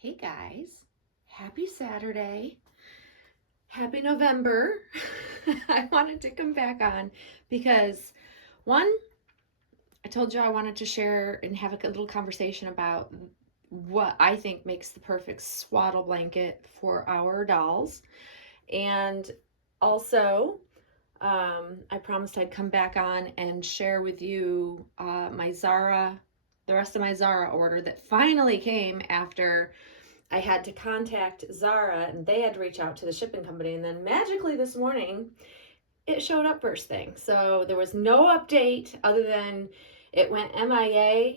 Hey guys, happy Saturday, happy November. I wanted to come back on because one, I told you I wanted to share and have a little conversation about what I think makes the perfect swaddle blanket for our dolls. And also, I promised I'd come back on and share with you the rest of my Zara order that finally came after I had to contact Zara and they had to reach out to the shipping company. And then magically this morning, it showed up first thing. So there was no update other than it went MIA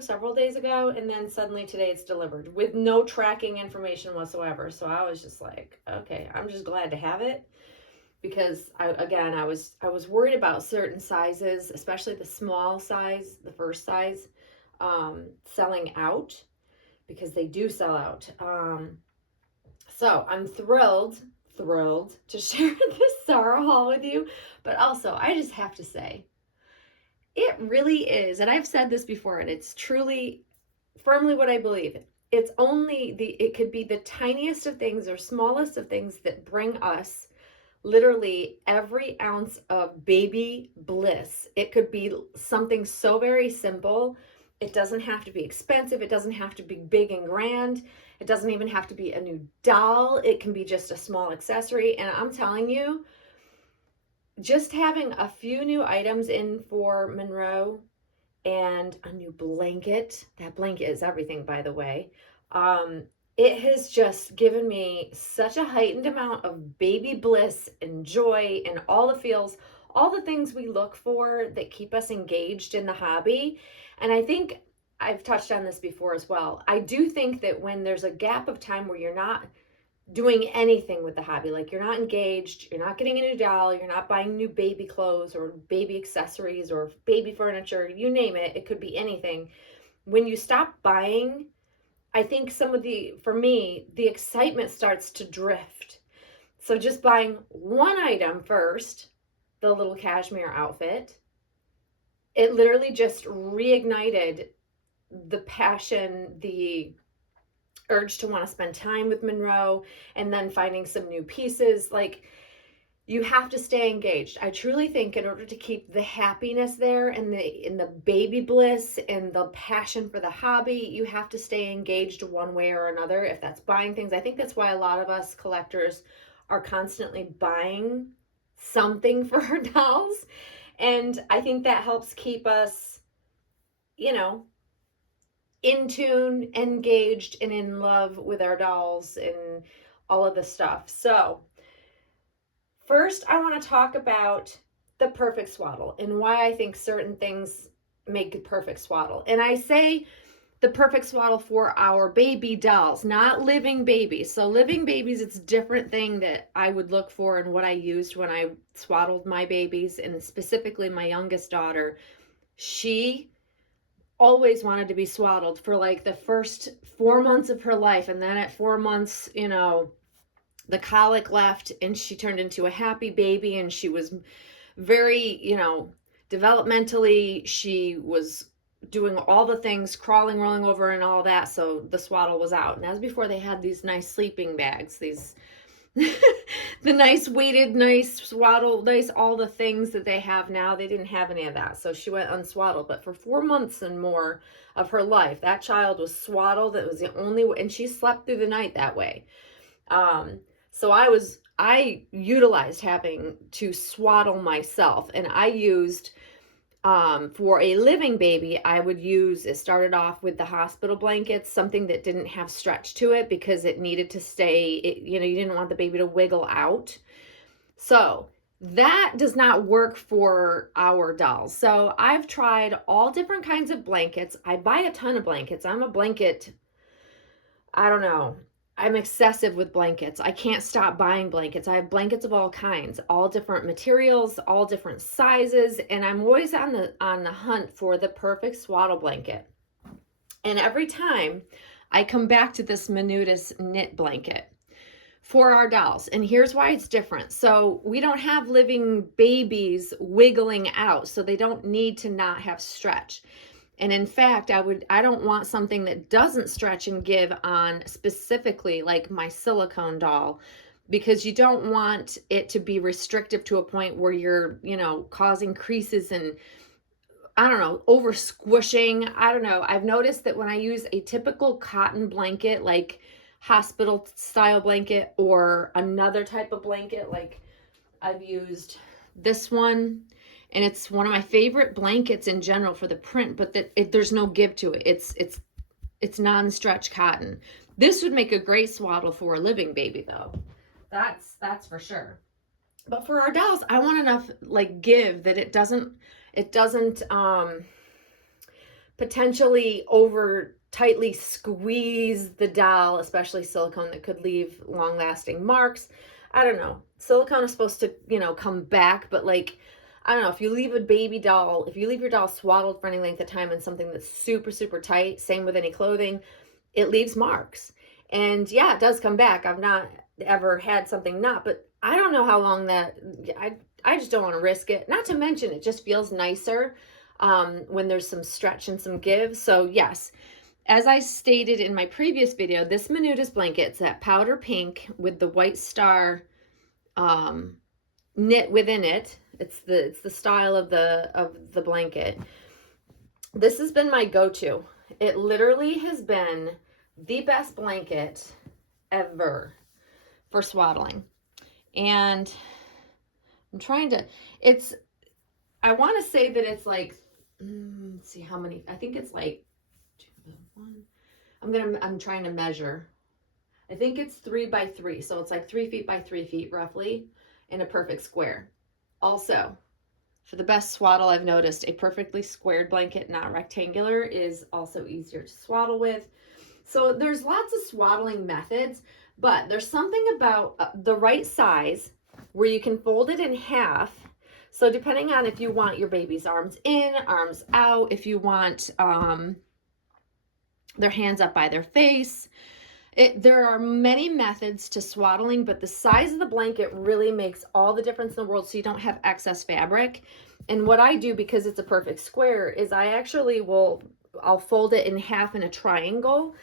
several days ago, and then suddenly today it's delivered with no tracking information whatsoever. So I was just like, okay, I'm just glad to have it because I was worried about certain sizes, especially the small size, the first size, selling out because they do sell out. So I'm thrilled to share this Zara haul with you. But also, I just have to say, it really is, and I've said this before, and it's truly firmly what I believe. It could be the tiniest of things or smallest of things that bring us literally every ounce of baby bliss. It could be something so very simple. It doesn't have to be expensive. It doesn't have to be big and grand. It doesn't even have to be a new doll. It can be just a small accessory. And I'm telling you, just having a few new items in for Monroe and a new blanket. That blanket is everything, by the way. It has just given me such a heightened amount of baby bliss and joy and all the feels, all the things we look for that keep us engaged in the hobby. And I think I've touched on this before as well. I do think that when there's a gap of time where you're not doing anything with the hobby, like you're not engaged, you're not getting a new doll, you're not buying new baby clothes or baby accessories or baby furniture, you name it, it could be anything. When you stop buying, I think for me, the excitement starts to drift. So just buying one item first, the little cashmere outfit, it literally just reignited the passion, the urge to want to spend time with Monroe, and then finding some new pieces. Like, you have to stay engaged. I truly think in order to keep the happiness there and the baby bliss and the passion for the hobby, you have to stay engaged one way or another. If that's buying things, I think that's why a lot of us collectors are constantly buying something for our dolls. And I think that helps keep us, in tune, engaged, and in love with our dolls and all of the stuff. So first, I want to talk about the perfect swaddle and why I think certain things make a perfect swaddle. And I say the perfect swaddle for our baby dolls, not living babies. So living babies, it's a different thing that I would look for and what I used when I swaddled my babies, and specifically my youngest daughter. She always wanted to be swaddled for like the first 4 months of her life. And then at 4 months, the colic left and she turned into a happy baby, and she was very, developmentally, she was doing all the things, crawling, rolling over and all that. So the swaddle was out. And that was before they had these nice sleeping bags, these the nice weighted, nice swaddle, nice all the things that they have now. They didn't have any of that. So she went unswaddled. But for 4 months and more of her life, that child was swaddled. It was the only way, and she slept through the night that way. So I utilized having to swaddle myself, and I used, for a living baby, it started off with the hospital blankets, something that didn't have stretch to it because it needed to stay, you didn't want the baby to wiggle out. So that does not work for our dolls. So I've tried all different kinds of blankets. I buy a ton of blankets. I don't know. I'm excessive with blankets. I can't stop buying blankets. I have blankets of all kinds, all different materials, all different sizes, and I'm always on the hunt for the perfect swaddle blanket. And every time I come back to this Menudas knit blanket for our dolls. And here's why it's different. So we don't have living babies wiggling out, so they don't need to not have stretch. And in fact, I don't want something that doesn't stretch and give on specifically like my silicone doll, because you don't want it to be restrictive to a point where you're, you know, causing creases and, I don't know, over squishing. I don't know. I've noticed that when I use a typical cotton blanket, like hospital style blanket, or another type of blanket, like I've used this one, and it's one of my favorite blankets in general for the print, but there's no give to it. It's non-stretch cotton. This would make a great swaddle for a living baby though. That's for sure. But for our dolls, I want enough like give that it doesn't potentially over tightly squeeze the doll, especially silicone, that could leave long lasting marks. I don't know. Silicone is supposed to, you know, come back, but like, I don't know, if you leave a baby doll, if you leave your doll swaddled for any length of time in something that's super, super tight, same with any clothing, it leaves marks. And yeah, it does come back. I've not ever had something not, but I don't know how long that, I just don't want to risk it. Not to mention, it just feels nicer when there's some stretch and some give. So yes, as I stated in my previous video, this Menuda's blanket, it's that powder pink with the white star knit within it. It's the style of the blanket. This has been my go-to. It literally has been the best blanket ever for swaddling. And I'm trying to, I want to say that it's like, let's see how many, I think it's like 2, 1. I'm trying to measure. I think it's 3 by 3. So it's like 3 feet by 3 feet roughly in a perfect square. Also, for the best swaddle, I've noticed a perfectly squared blanket, not rectangular, is also easier to swaddle with. So there's lots of swaddling methods, but there's something about the right size where you can fold it in half. So depending on if you want your baby's arms in, arms out, if you want their hands up by their face, there are many methods to swaddling, but the size of the blanket really makes all the difference in the world, so you don't have excess fabric. And what I do, because it's a perfect square, is I actually I'll fold it in half in a triangle.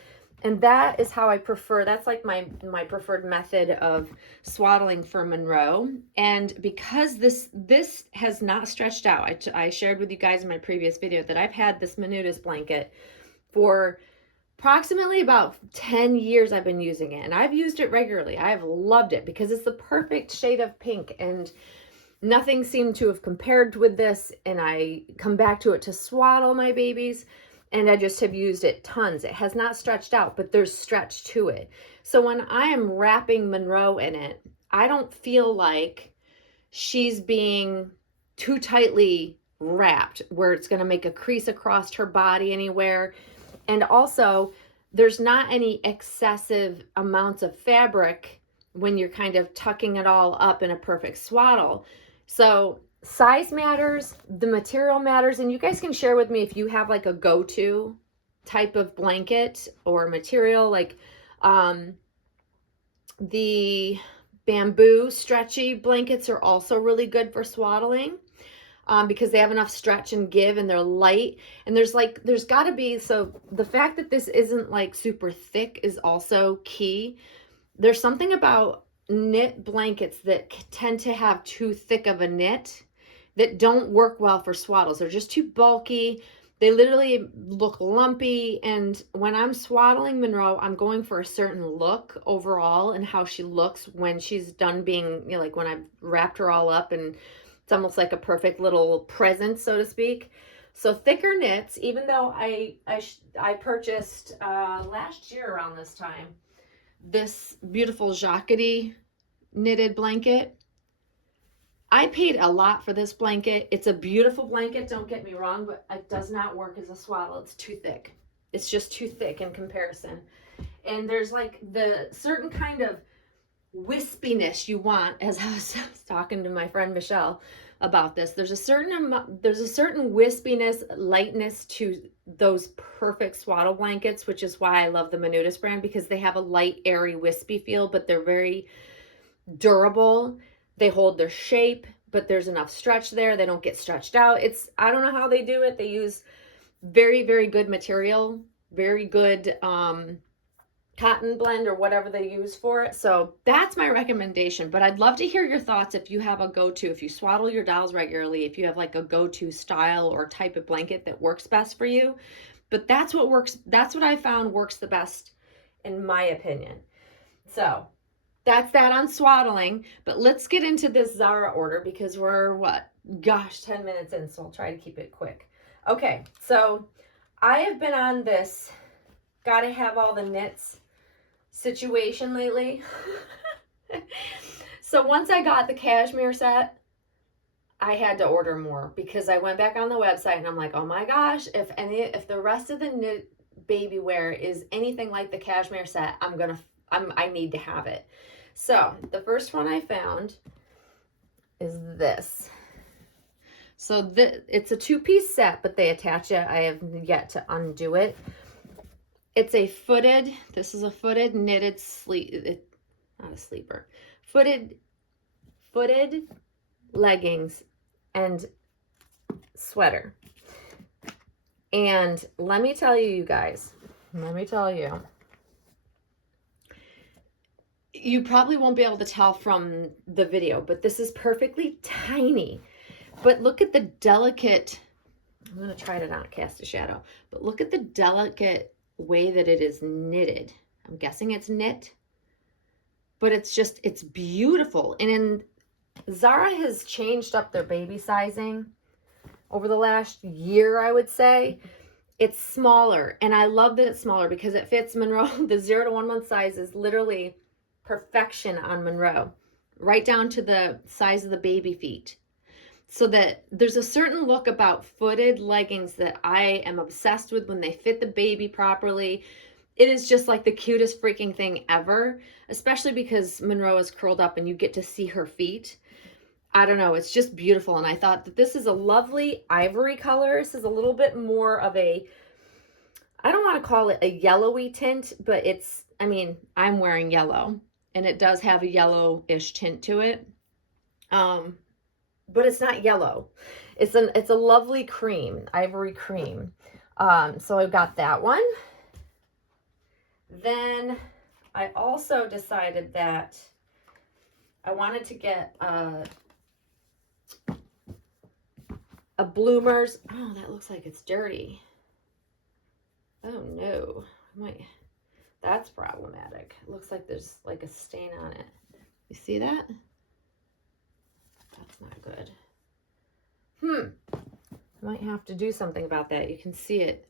And that is how I prefer, that's like my preferred method of swaddling for Monroe. And because this has not stretched out, I shared with you guys in my previous video that I've had this Menuda's blanket for approximately about 10 years. I've been using it, and I've used it regularly. I've loved it because it's the perfect shade of pink, and nothing seemed to have compared with this. And I come back to it to swaddle my babies, and I just have used it tons. It has not stretched out, but there's stretch to it. So when I am wrapping Monroe in it, I don't feel like she's being too tightly wrapped where it's going to make a crease across her body anywhere. And also, there's not any excessive amounts of fabric when you're kind of tucking it all up in a perfect swaddle. So size matters, the material matters, and you guys can share with me if you have like a go-to type of blanket or material. Like the bamboo stretchy blankets are also really good for swaddling. Because they have enough stretch and give, and they're light, and there's got to be, so the fact that this isn't like super thick is also key. There's something about knit blankets that tend to have too thick of a knit that don't work well for swaddles. They're just too bulky. They literally look lumpy, and when I'm swaddling Monroe, I'm going for a certain look overall and how she looks when she's done being, you know, like when I've wrapped her all up, and it's almost like a perfect little present, so to speak. So thicker knits, even though I purchased last year around this time this beautiful jacquardie knitted blanket. I paid a lot for this blanket. It's a beautiful blanket, don't get me wrong, but it does not work as a swaddle. It's too thick. It's just too thick in comparison. And there's like the certain kind of wispiness you want, as I was talking to my friend Michelle about this. There's a certain wispiness, lightness to those perfect swaddle blankets, which is why I love the Menuda's brand, because they have a light, airy, wispy feel, but they're very durable. They hold their shape, but there's enough stretch there. They don't get stretched out. I don't know how they do it. They use Very, very good material, very good cotton blend or whatever they use for it. So that's my recommendation. But I'd love to hear your thoughts if you have a go-to, if you swaddle your dolls regularly, if you have like a go-to style or type of blanket that works best for you. But that's what works. That's what I found works the best in my opinion. So that's that on swaddling. But let's get into this Zara order because we're 10 minutes in, so I'll try to keep it quick. Okay, so I have been on this gotta have all the knits situation lately. So once I got the cashmere set, I had to order more because I went back on the website and I'm like, oh my gosh, if the rest of the knit baby wear is anything like the cashmere set, I need to have it. So the first one I found is this. So it's a 2-piece set, but they attach it. I have yet to undo it. It's a footed, this is a footed knitted not a sleeper, footed leggings and sweater. And let me tell you guys, you probably won't be able to tell from the video, but this is perfectly tiny. But look at the delicate, I'm going to try to not cast a shadow, but look at the delicate way that it is knitted. I'm guessing it's knit, but it's beautiful. And Zara has changed up their baby sizing over the last year, I would say. It's smaller, and I love that it's smaller because it fits Monroe. The 0 to 1 month size is literally perfection on Monroe, right down to the size of the baby feet. So that there's a certain look about footed leggings that I am obsessed with when they fit the baby properly. It is just like the cutest freaking thing ever, especially because Monroe is curled up and you get to see her feet. I don't know, it's just beautiful. And I thought that this is a lovely ivory color. This is a little bit more of a, I don't want to call it a yellowy tint, but I'm wearing yellow and it does have a yellowish tint to it. But it's not yellow. It's a lovely cream, ivory cream. So I've got that one. Then I also decided that I wanted to get a Bloomers. Oh, that looks like it's dirty. Oh no, that's problematic. It looks like there's like a stain on it. You see that? That's not good. I might have to do something about that. You can see it,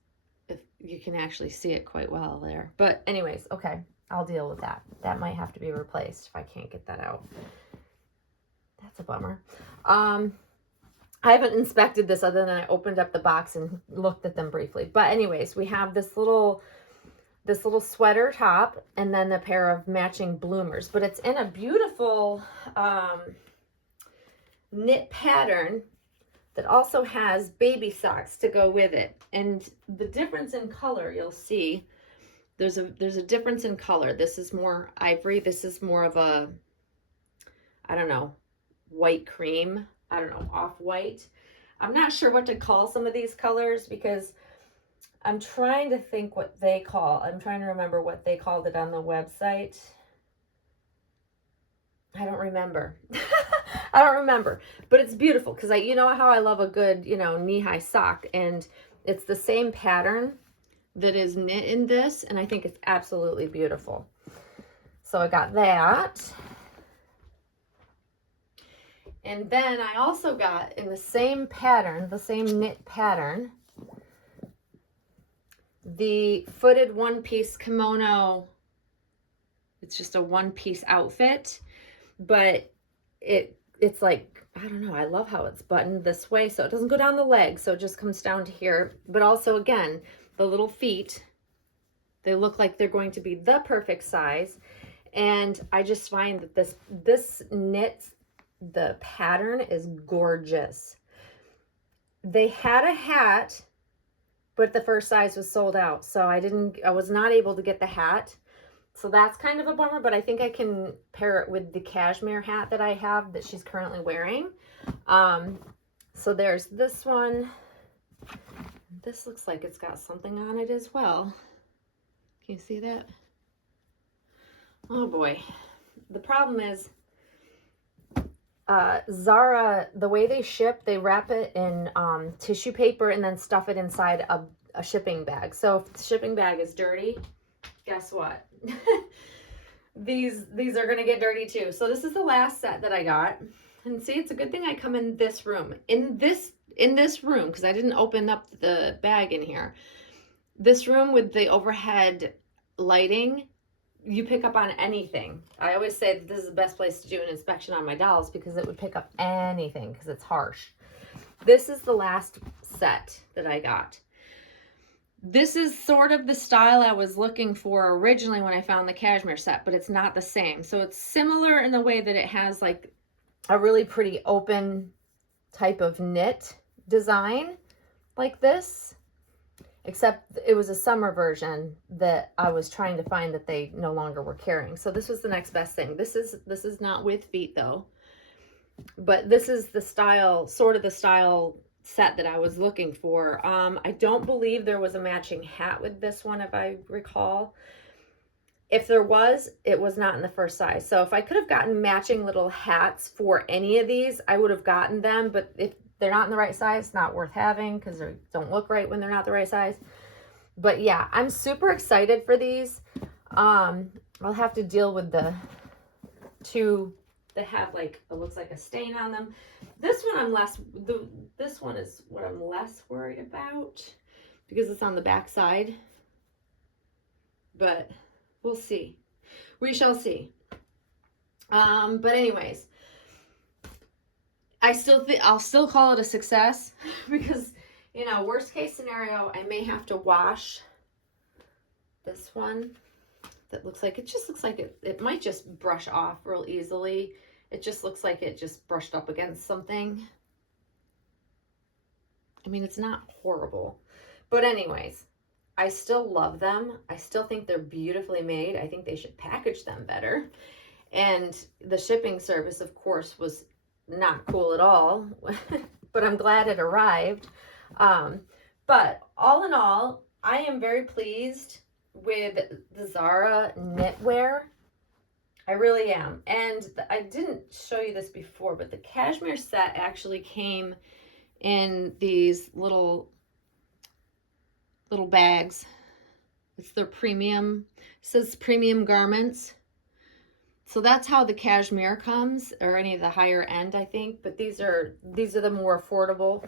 if you can actually see it quite well there. But anyways, okay, I'll deal with that. That might have to be replaced if I can't get that out. That's a bummer. I haven't inspected this other than I opened up the box and looked at them briefly. But anyways, we have this little sweater top and then a pair of matching bloomers. But it's in a beautiful knit pattern that also has baby socks to go with it. And the difference in color, you'll see, there's a difference in color. This is more ivory. This is more of a, I don't know, white cream. I don't know, off-white. I'm not sure what to call some of these colors because I'm trying to think what they call. I'm trying to remember what they called it on the website. I don't remember. I don't remember, but it's beautiful because you know how I love a good, knee-high sock, and it's the same pattern that is knit in this, and I think it's absolutely beautiful. So I got that. And then I also got in the same pattern, the same knit pattern, the footed one-piece kimono. It's just a one-piece outfit, but it's like, I don't know, I love how it's buttoned this way so it doesn't go down the leg, so it just comes down to here. But also, again, the little feet, they look like they're going to be the perfect size. And I just find that this knit, the pattern is gorgeous. They had a hat, but the first size was sold out, so I was not able to get the hat. So that's kind of a bummer, but I think I can pair it with the cashmere hat that I have that she's currently wearing. So there's this one, This looks like it's got something on it as well. Can you see that? Oh boy. The problem is Zara, the way they ship, they wrap it in tissue paper and then stuff it inside a shipping bag. So if the shipping bag is dirty, guess what? these are gonna get dirty too. So this is the last set that I got. And see, it's a good thing I come in this room. In this room, because I didn't open up the bag in here. This room with the overhead lighting, you pick up on anything. I always say that this is the best place to do an inspection on my dolls because it would pick up anything because it's harsh. This is the last set that I got. This is sort of the style I was looking for originally when I found the cashmere set, but it's not the same. So it's similar in the way that it has like a really pretty open type of knit design like this. Except it was a summer version that I was trying to find that they no longer were carrying. So this was the next best thing. This is not with feet though, but this is the style, sort of the style set that I was looking for. I don't believe there was a matching hat with this one, if I recall. If there was, it was not in the first size. So if I could have gotten matching little hats for any of these, I would have gotten them. But if they're not in the right size, it's not worth having because they don't look right when they're not the right size. But yeah, I'm super excited for these. I'll have to deal with the two that have like, it looks like a stain on them. This one this one is what I'm less worried about because it's on the back side. But we'll see. We shall see. But anyways, I'll still call it a success because, you know, worst case scenario, I may have to wash this one. That looks like, it just looks like it might just brush off real easily. It just looks like it just brushed up against something. I mean, it's not horrible. But anyways, I still love them. I still think they're beautifully made. I think they should package them better. And the shipping service, of course, was not cool at all, but I'm glad it arrived. But all in all, I am very pleased with the Zara knitwear. I really am. And I didn't show you this before, but the cashmere set actually came in these little bags. It's their premium, it says premium garments. So that's how the cashmere comes, or any of the higher end, I think. But these are the more affordable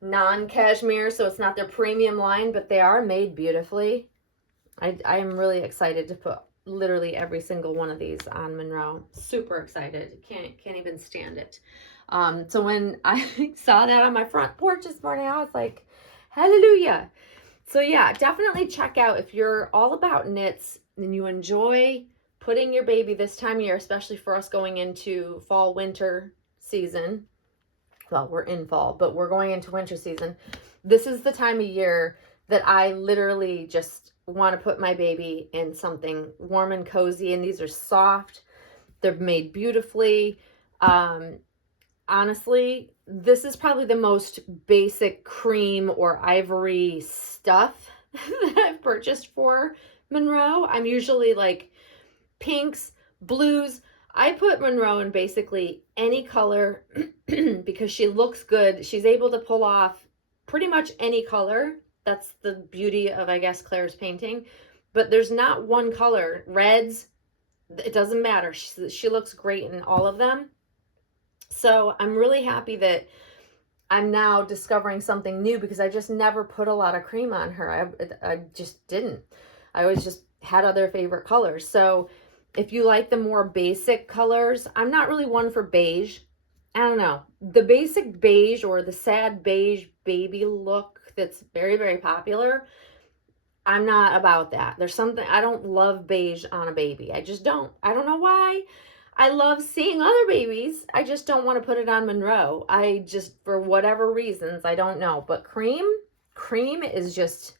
non-cashmere, so it's not their premium line, but they are made beautifully. I am really excited to put literally every single one of these on Monroe. Super excited. Can't even stand it. So when I saw that on my front porch this morning, I was like, hallelujah. So yeah, definitely check out if you're all about knits and you enjoy putting your baby this time of year, especially for us going into fall, winter season. Well, we're in fall, but we're going into winter season. This is the time of year that I literally just want to put my baby in something warm and cozy. And these are soft. They're made beautifully. Honestly, this is probably the most basic cream or ivory stuff that I've purchased for Monroe. I'm usually like pinks, blues. I put Monroe in basically any color because she looks good. She's able to pull off pretty much any color. That's the beauty of, I guess, Claire's painting. But there's not one color. Reds, it doesn't matter. She looks great in all of them. So I'm really happy that I'm now discovering something new because I just never put a lot of cream on her. I just didn't. I always just had other favorite colors. So if you like the more basic colors, I'm not really one for beige. I don't know. The basic beige or the sad beige baby look that's very, very popular, I'm not about that. There's something, I don't love beige on a baby. I just don't. I don't know why. I love seeing other babies. I just don't want to put it on Monroe. I just, for whatever reasons, I don't know. But cream is just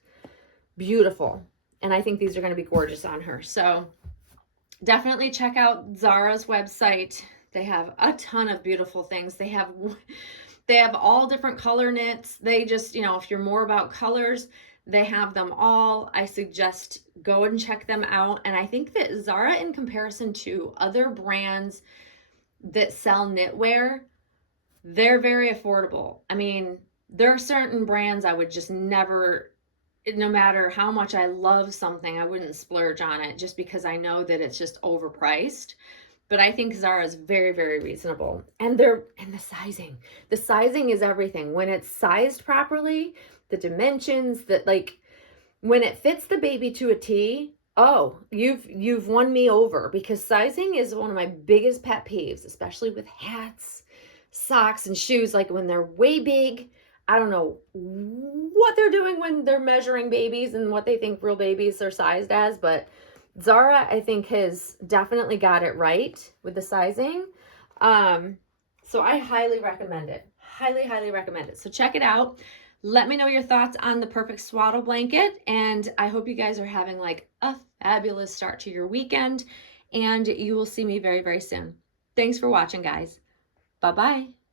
beautiful. And I think these are going to be gorgeous on her. So definitely check out Zara's website. They have a ton of beautiful things. They have They have all different color knits. They just, if you're more about colors, they have them all. I suggest go and check them out. And I think that Zara, in comparison to other brands that sell knitwear, they're very affordable. I mean, there are certain brands I would just never, no matter how much I love something, I wouldn't splurge on it just because I know that it's just overpriced. But I think Zara is very, very reasonable. And the sizing. The sizing is everything. When it's sized properly, the dimensions, that like when it fits the baby to a T, oh, you've won me over, because sizing is one of my biggest pet peeves, especially with hats, socks, and shoes. Like when they're way big, I don't know what they're doing when they're measuring babies and what they think real babies are sized as, but Zara, I think, has definitely got it right with the sizing. So I highly recommend it. Highly, highly recommend it. So check it out. Let me know your thoughts on the Perfect Swaddle blanket. And I hope you guys are having like a fabulous start to your weekend. And you will see me very, very soon. Thanks for watching, guys. Bye-bye.